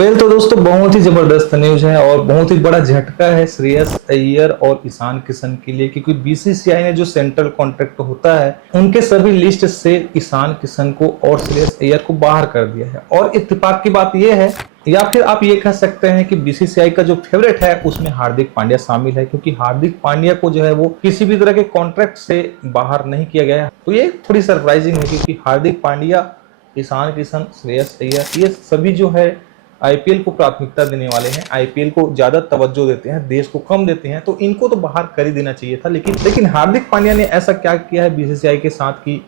तो दोस्तों बहुत ही जबरदस्त न्यूज है और बहुत ही बड़ा झटका है श्रेयस अय्यर और ईशान किशन के लिए, क्योंकि बीसीसीआई ने जो सेंट्रल कॉन्ट्रैक्ट होता है उनके सभी लिस्ट से ईशान किशन को और श्रेयस अय्यर को बाहर कर दिया है। और इत्तेफाक की बात यह है, या फिर आप ये कह सकते हैं कि बीसीसीआई का जो फेवरेट है उसमें हार्दिक पांड्या शामिल है, क्योंकि हार्दिक पांड्या को जो है वो किसी भी तरह के कॉन्ट्रैक्ट से बाहर नहीं किया गया है। तो ये थोड़ी सरप्राइजिंग है, क्योंकि हार्दिक पांड्या, ईशान किशन, श्रेयस अय्यर ये सभी जो है आईपीएल को प्राथमिकता देने वाले हैं, आईपीएल को ज्यादा तवज्जो देते हैं, देश को कम देते हैं, तो इनको तो बाहर कर ही देना चाहिए था। लेकिन हार्दिक पांड्या ने ऐसा क्या किया है बीसीसीआई के साथ कि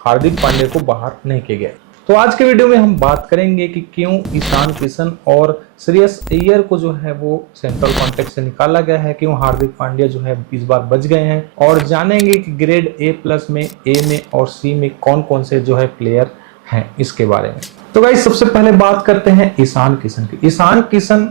हार्दिक पांड्या को बाहर नहीं किया गया। तो आज के वीडियो में हम बात करेंगे कि क्यों ईशान किशन और श्रेयस अय्यर को जो है वो सेंट्रल कॉन्ट्रैक्ट से निकाला गया है, क्यों हार्दिक पांड्या जो है इस बार बच गए हैं, और जानेंगे कि ग्रेड A+ में, ए में और सी में कौन कौन से जो है प्लेयर हैं इसके बारे में। तो गाइस सबसे पहले बात करते हैं ईशान किशन की। ईशान किशन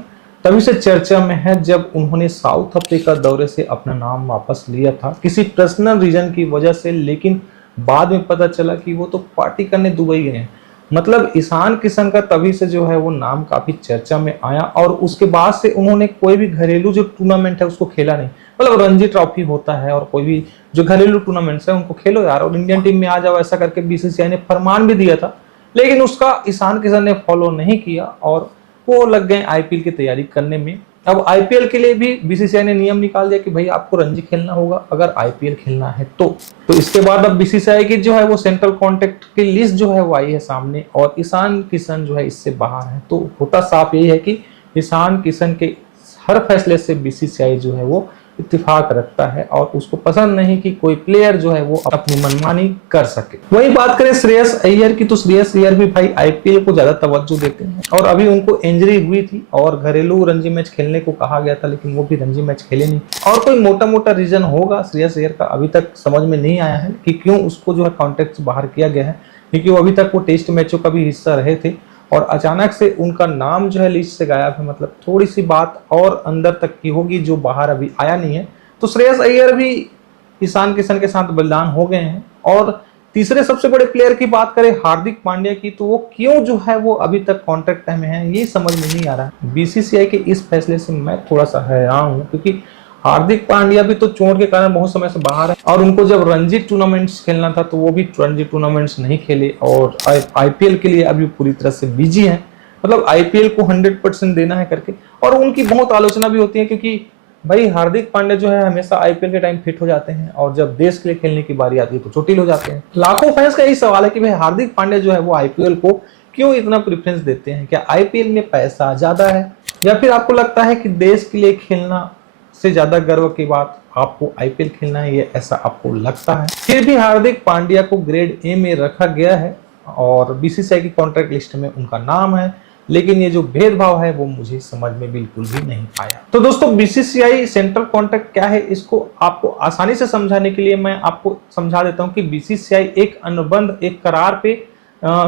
तभी से चर्चा में है जब उन्होंने साउथ अफ्रीका दौरे से अपना नाम वापस लिया था किसी पर्सनल रीजन की वजह से, लेकिन बाद में पता चला कि वो तो पार्टी करने दुबई गए हैं। मतलब ईशान किशन का तभी से जो है वो नाम काफी चर्चा में आया, और उसके बाद से उन्होंने कोई भी घरेलू जो टूर्नामेंट है उसको खेला नहीं। मतलब रणजी ट्रॉफी होता है और कोई भी जो घरेलू टूर्नामेंट्स है उनको खेलो यार, और इंडियन टीम में आ जाओ, ऐसा करके बीसीसीआई ने फरमान भी दिया था। लेकिन उसका ईशान किशन ने फॉलो नहीं किया और वो लग गए आईपीएल की तैयारी करने में। अब आईपीएल के लिए भी बीसीसीआई ने नियम निकाल दिया कि भाई आपको रणजी खेलना होगा अगर आईपीएल खेलना है तो इसके बाद अब बीसीसीआई की जो है वो सेंट्रल कॉन्ट्रैक्ट की लिस्ट जो है वो आई है सामने, और ईशान किशन जो है इससे बाहर है। तो होता साफ यही है कि ईशान किशन के हर फैसले से बीसीसीआई जो है वो इत्तेफाक रखता है और उसको पसंद नहीं कि कोई प्लेयर जो है वो अपनी मनमानी कर सके। वही बात करें श्रेयस अय्यर की, तो श्रेयस अय्यर भी भाई आईपीएल को ज्यादा तवज्जो देते हैं, और अभी उनको इंजरी हुई थी और घरेलू रणजी मैच खेलने को कहा गया था, लेकिन वो भी रणजी मैच खेले नहीं। और कोई मोटा मोटा रीजन होगा श्रेयस अय्यर का, अभी तक समझ में नहीं आया है कि क्यों उसको जो है कॉन्ट्रैक्ट से बाहर किया गया है, क्योंकि वो अभी तक वो टेस्ट मैचों का भी हिस्सा रहे थे और अचानक से उनका नाम जो है लिस्ट से गायब है। मतलब थोड़ी सी बात और अंदर तक की होगी जो बाहर अभी आया नहीं है। तो श्रेयस अय्यर भी ईशान किशन के साथ बलिदान हो गए हैं। और तीसरे सबसे बड़े प्लेयर की बात करें हार्दिक पांड्या की, तो वो क्यों जो है वो अभी तक कॉन्ट्रैक्ट में है ये समझ में नहीं आ रहा है। बीसीसीआई के इस फैसले से मैं थोड़ा सा हैरान हूँ, क्योंकि हार्दिक पांड्या भी तो चोट के कारण बहुत समय से बाहर है, और उनको जब रणजी टूर्नामेंट्स खेलना था तो वो भी रणजी टूर्नामेंट्स नहीं खेले, और आईपीएल के लिए अभी पूरी तरह से बिजी हैं। मतलब आईपीएल को 100% देना है करके, और उनकी बहुत आलोचना भी होती है, क्योंकि भाई हार्दिक पांड्या जो है हमेशा आईपीएल के टाइम फिट हो जाते हैं और जब देश के लिए खेलने की बारी आती है तो चोटिल हो जाते हैं। लाखों फैंस का यही सवाल है कि भाई हार्दिक पांड्या जो है वो आईपीएल को क्यों इतना प्रेफरेंस देते हैं। क्या आईपीएल में पैसा ज्यादा है, या फिर आपको लगता है कि देश के लिए खेलना से ज्यादा गर्व की बात आपको आईपीएल खेलना है, ये ऐसा आपको लगता है। फिर भी हार्दिक पांड्या को ग्रेड ए में रखा गया है और बीसीसीआई की कॉन्ट्रैक्ट लिस्ट में उनका नाम है, लेकिन ये जो भेदभाव है वो मुझे समझ में बिल्कुल भी नहीं आया। तो दोस्तों बीसीसीआई सेंट्रल कॉन्ट्रैक्ट क्या है, इसको आपको आसानी से समझाने के लिए मैं आपको समझा देता हूं कि बीसीसीआई एक अनुबंध, एक करार पे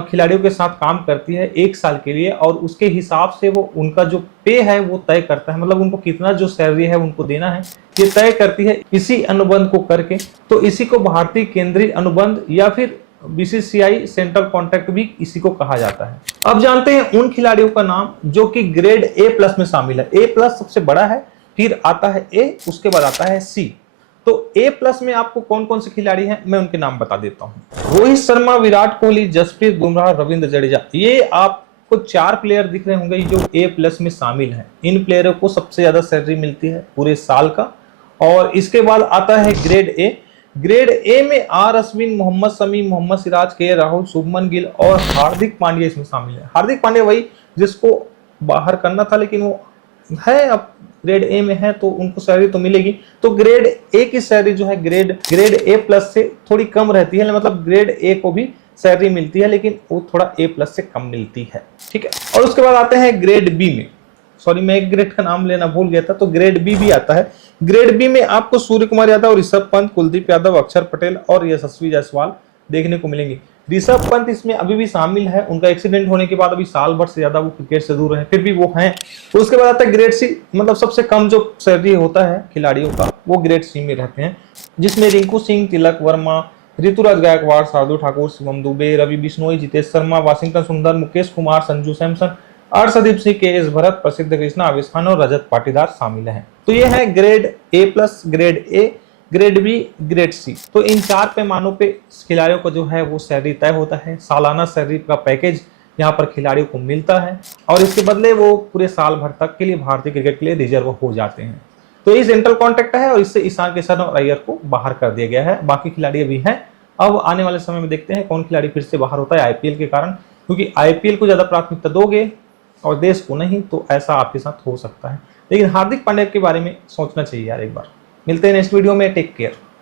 खिलाड़ियों के साथ काम करती है 1 साल के लिए, और उसके हिसाब से वो उनका जो पे है वो तय करता है। मतलब उनको कितना जो सैलरी है उनको देना है ये तय करती है इसी अनुबंध को करके। तो इसी को भारतीय केंद्रीय अनुबंध या फिर बीसीसीआई सेंट्रल कॉन्ट्रैक्ट भी इसी को कहा जाता है। अब जानते हैं उन खिलाड़ियों का नाम जो कि ग्रेड A+ में शामिल है। A+ सबसे बड़ा है, फिर आता है A, उसके बाद आता है C। तो A+ में आपको कौन कौन से खिलाड़ी हैं मैं उनके नाम बता देता हूं। रोहित शर्मा, विराट कोहली, जसप्रीत बुमराह, रविंद्र जडेजा, ये आपको 4 प्लेयर दिख रहे होंगे जो A+ में शामिल हैं। इन प्लेयरों को सबसे ज्यादा सैलरी मिलती है पूरे साल का। और इसके बाद आता है ग्रेड A। ग्रेड ए में आर अश्विन, मोहम्मद शमी, मोहम्मद सिराज, के राहुल, शुभमन गिल और हार्दिक पांड्या इसमें शामिल है। हार्दिक पांड्या वही जिसको बाहर करना था, लेकिन वो है अब ग्रेड ए में है तो उनको सैलरी तो मिलेगी। तो ग्रेड ए की सैलरी जो है ग्रेड A+ से थोड़ी कम रहती है। मतलब ग्रेड ए को भी सैलरी मिलती है, लेकिन वो थोड़ा A+ से कम मिलती है, ठीक है। और उसके बाद आते हैं ग्रेड बी में। सॉरी, मैं एक ग्रेड का नाम लेना भूल गया था, तो ग्रेड बी भी आता है। ग्रेड बी में आपको सूर्य कुमार यादव, ऋषभ पंत, कुलदीप यादव, अक्षर पटेल और यशस्वी जायसवाल देखने को मिलेंगे। ऋषभ पंत इसमें अभी भी शामिल है, उनका एक्सीडेंट होने के बाद अभी साल भर से ज्यादा वो क्रिकेट से दूर है, फिर भी वो हैं। तो उसके बाद आता है ग्रेड सी, मतलब सबसे कम जो सैलरी होता है खिलाड़ियों का वो ग्रेड सी में रहते हैं, जिसमें रिंकू सिंह, तिलक वर्मा, ऋतुराज गायकवाड़, शार्दुल ठाकुर, शिवम दुबे, रवि बिश्नोई, जितेश शर्मा, वाशिंगटन सुंदर, मुकेश कुमार, संजू सैमसन, अर्शदीप सिंह, के एस भरत, प्रसिद्ध कृष्णा, आवेश खान और रजत पाटीदार शामिल हैं। तो ये है grade A+, grade A, grade B, grade C. तो इन 4 पैमानों पे खिलाड़ियों का जो है वो सैलरी तय होता है। सालाना सैलरी का पैकेज यहाँ पर खिलाड़ियों को मिलता है और इसके बदले वो पूरे साल भर तक के लिए भारतीय क्रिकेट के लिए रिजर्व हो जाते हैं। तो ये सेंट्रल कॉन्ट्रैक्ट है और इससे ईशान किशन और अय्यर को बाहर कर दिया गया है। बाकी खिलाड़ी अभी हैं। अब आने वाले समय में देखते हैं कौन खिलाड़ी फिर से बाहर होता है आईपीएल के कारण, क्योंकि आईपीएल को ज्यादा प्राथमिकता दोगे और देश को नहीं तो ऐसा आपके साथ हो सकता है। लेकिन हार्दिक पांड्या के बारे में सोचना चाहिए यार एक बार। मिलते हैं नेक्स्ट वीडियो में, टेक केयर।